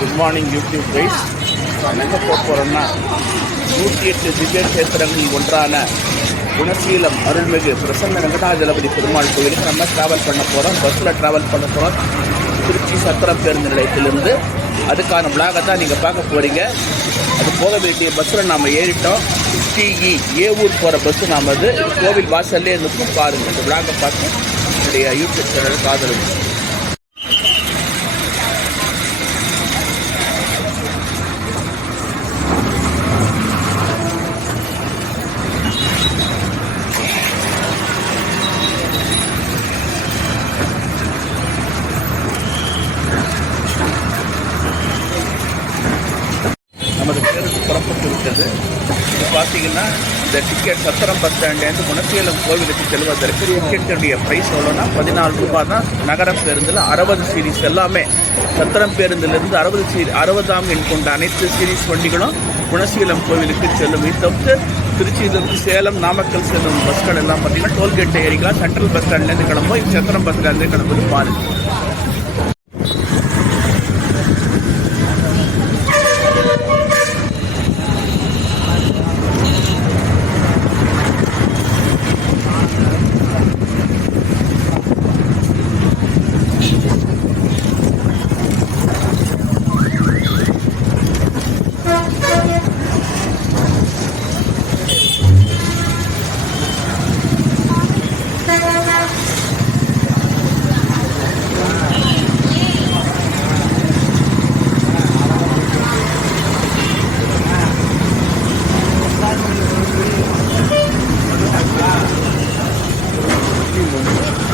Good morning YouTube guys. நான் எங்கே போக போகிறோன்னா 108 திவ்ய கஷேத்திரங்களில் ஒன்றான குணசீலம் அருள்மிகு பிரசன்ன வெங்கடாஜலபதி பெருமாள் கோயிலுக்கு நம்ம ட்ராவல் பண்ண போகிறோம். பஸ்ஸில் ட்ராவல் பண்ண போகிறோம் திருச்சி சத்திரம் பேருந்து நிலையத்திலிருந்து. அதுக்கான விளாகை தான் நீங்கள் பார்க்க போகிறீங்க. அது போக வேண்டிய பஸ்ஸில் நாம் ஏறிட்டோம். டிஇ ஏவூர் போகிற பஸ்ஸு நாம் அது கோவில் வாசல்லே இருக்கும். பாருங்கள், அந்த விளாகை பார்த்து என்னுடைய யூடியூப் சேனலுக்கு ஆதரவு. நமது பேருந்து புறப்பட்டு விட்டது. இது பார்த்தீங்கன்னா இந்த டிக்கெட் சத்திரம் பஸ் ஸ்டாண்ட்லேருந்து குணசீலம் கோவிலுக்கு செல்வதற்கு டிக்கெட்டுடைய ப்ரைஸ் எவ்வளோன்னா 14 ரூபாய் தான். நகரம் பேருந்தில் 60 சீரீஸ் எல்லாமே சத்திரம் பேருந்திலிருந்து 60ஆம் எண் கொண்ட அனைத்து சீரீஸ் வண்டிகளும் குணசீலம் கோவிலுக்கு செல்லும். இது தவிர்த்து திருச்சியிலிருந்து சேலம், நாமக்கல் செல்லும் பஸ்கள் எல்லாம் பார்த்தீங்கன்னா டோல்கேட்டை ஏறிக்கலாம். சென்ட்ரல் பஸ் ஸ்டாண்ட்லேருந்து கிளம்பும். இது சத்திரம் பஸ் ஸ்டாண்ட்லேருந்து கிளம்புது. பாருங்கள்,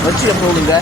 வச்சு போடுங்க.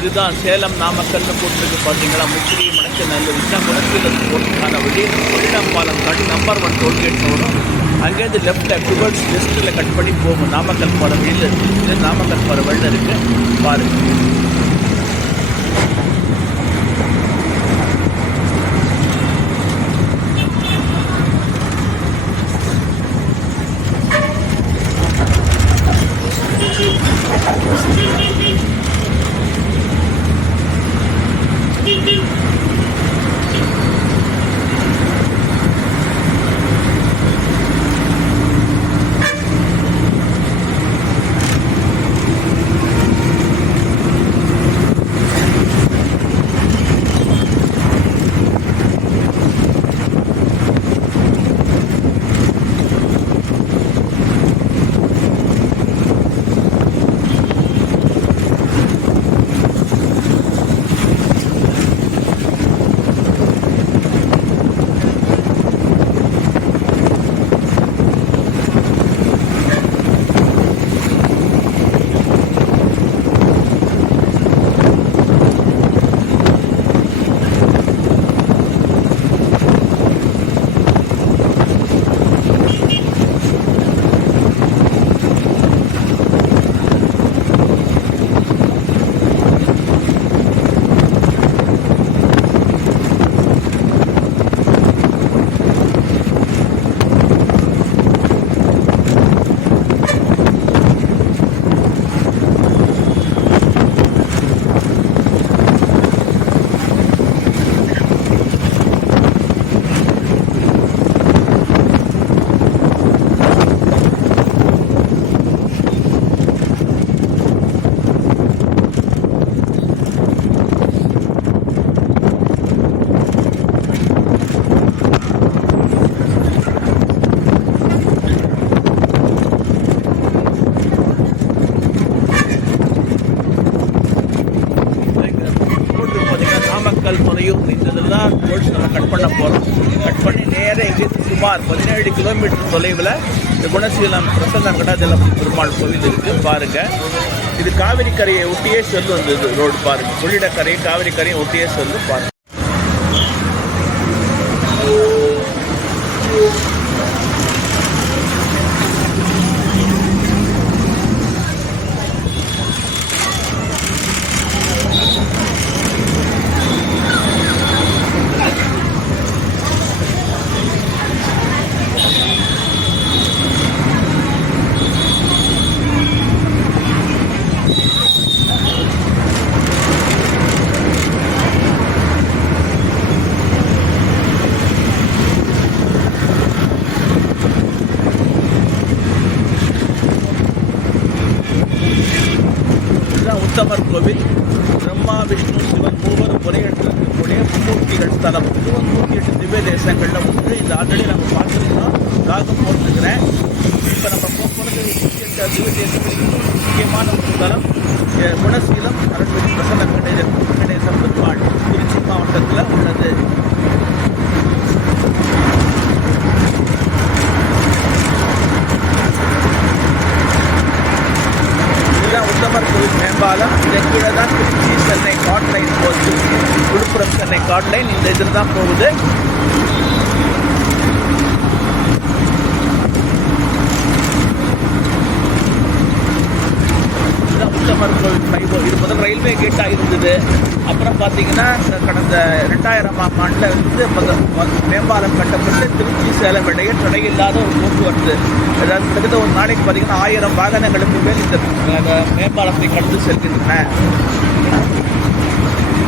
இதுதான் சேலம் நாமக்கல்னு போட்டிருக்கு பார்த்தீங்களா. முக்கிய மனசு நல்ல விஷயம் குணசீலம் போட்டுக்கான வழி கொள்ளிடம் பாலம் தாண்டி நம்பர் 1 டோல்கேட் வரும். அங்கேருந்து லெஃப்ட்டில் டுவர்ட்ஸ் வெஸ்ட்டில் கட் பண்ணி போகும். நாமக்கல் போகிற வழியில் இருக்குது. நாமக்கல் போகிற வழியில் இருக்குது. பாருங்கள். துறையூர் இந்த இதில் தான் டோல்ஸ் நம்ம கட் பண்ண போகிறோம். கட் பண்ணி நேராக இங்கேருந்து சுமார் 17 கிலோமீட்டர் தொலைவில் இந்த குணசீலம் பிரசன்ன வெங்கடாஜலபதி பெருமாள் கோவில் இருக்குது பாருங்கள். இது காவிரி கரையை ஒட்டியே செல்லும். இந்த ரோடு பாருங்கள், கொள்ளிடக்கரை காவிரி கரையை ஒட்டியே செல்லும் பாருங்கள். உத்தமர் கோவில் பிரம்மா விஷ்ணு சிவன் மூவரும் ஒரே இடத்துல இருக்கக்கூடிய மும்மூர்த்திகள் ஸ்தலம். இது 108 திவ்ய தேசங்களில் ஒன்று. இந்த ஆல்ரெடி நம்ம பார்த்துருக்கோம், தாகம் போட்டுக்கிறேன். இப்போ நம்ம போக்குவரத்து 108 திவ்ய தேசங்களில் முக்கியமான ஒரு ஸ்தலம் குணசீலம் அருள்மிகு பிரசன்ன வெங்கடேச பெருமாள் திருச்சி மாவட்டத்தில் உள்ளது. உத்தமர் கோவில் மேம்பாலம். இதன் கீழே தான் திருச்சி சென்னை காட்லைன் போகுது. விழுப்புரம் சென்னை காட்லைன் இந்த இதில் தான் போகுது. இதுதான் உத்தமர் கோவில் ஃபைபோ. இது முதல் ரயில்வே கேட்டாக இருந்தது. அப்புறம் பார்த்தீங்கன்னா கடந்த 2000ஆம் ஆண்டில் வந்து மேம்பாலம் கட்டப்பட்டு திருச்சி சேலம் இடையே தடையில்லாத ஒரு போக்குவரத்து. அதாவது கிட்டத்தட்ட ஒரு நாளைக்கு பார்த்தீங்கன்னா 1000 வாகனங்களுக்கு மேல் இந்த மேம்பாலத்தை கடந்து செல்கின்றன.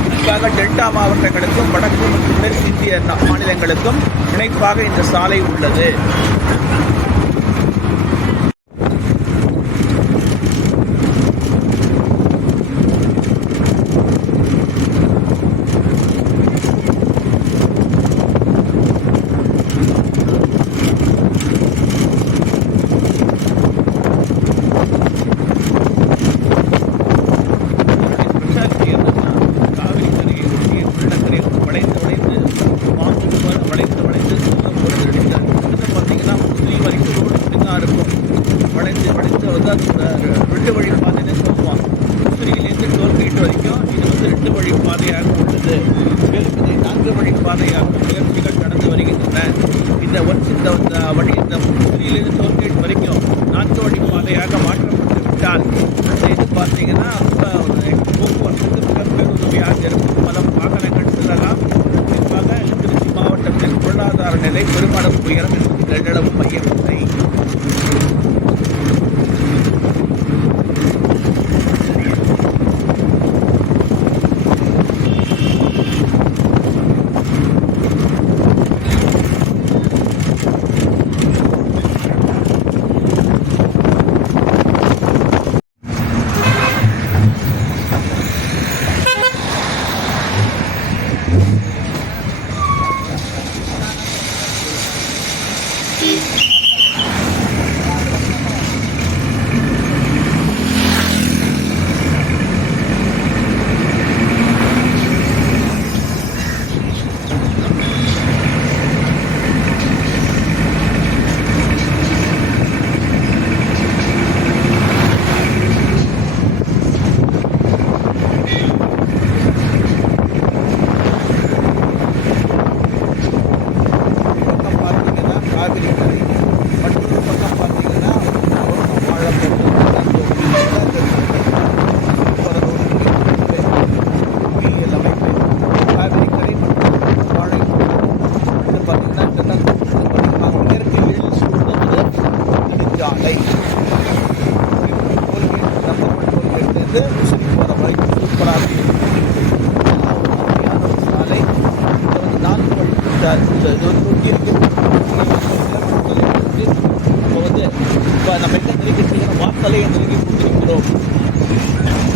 குறிப்பாக டெல்டா மாவட்டங்களுக்கும் வடக்கு மற்றும் மேற்கு இந்திய மாநிலங்களுக்கும் இணைப்பாக இந்த சாலை உள்ளது. ரெண்டு வழி பாதைன்னு சொல்லுவோம். முசிறியிலேருந்து டோல்கேட் வரைக்கும் இது வந்து 2 வழி பாதையாக உள்ளது. மேலும் இதை 4 வழி பாதையாக முயற்சிகள் நடந்து வருகின்றன. இந்த வழி இந்த முசிறியிலேருந்து டோல்கேட் வரைக்கும் 4 வழி பாதையாக மாற்றப்பட்டு விட்டால் இது பார்த்தீங்கன்னா போக்குவரத்துக்கு மிக பெருதவியாக இருக்கும். பல வாகனங்கள் செல்லலாம். குறிப்பாக திருச்சி மாவட்டத்தின் பொருளாதார நிலை பெருமளவு உயரம் என்பது எல்லளவும் மையமில்லை.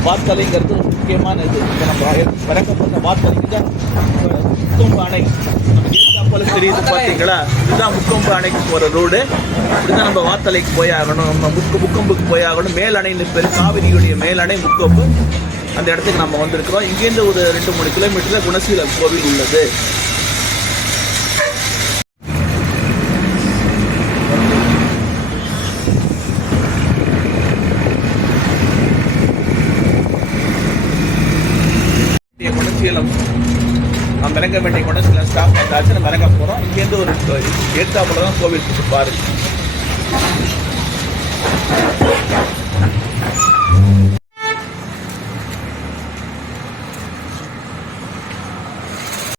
வாத்தலைங்கிறது முக்கியமான இது. நம்ம இறக்கப்பட்ட வாத்தலைக்கு தான் முக்கொம்பு அணை நம்ம கேட்காப்போல தெரியுது பார்த்தீங்களா. இதுதான் முக்கொம்பு அணைக்கு போகிற ரோடு. இதுதான் நம்ம வாத்தலைக்கு போய் ஆகணும். நம்ம முக்கொம்புக்கு போய் ஆகணும். மேல் அணைன்னு பேர் காவிரியுடைய மேல் அணை முக்கொம்பு. அந்த இடத்துக்கு நம்ம வந்திருக்கிறோம். இங்கேருந்து ஒரு 2-3 கிலோமீட்டரில் குணசீலம் கோவில் உள்ளது. குணசீலம் நம்ம இறங்க வேண்டிய குணசீலம் ஸ்டாப் பண்ணாச்சு. நம்ம இறங்க போகிறோம். இங்கேருந்து ஒரு 8 தான் கோவில் பாருங்க.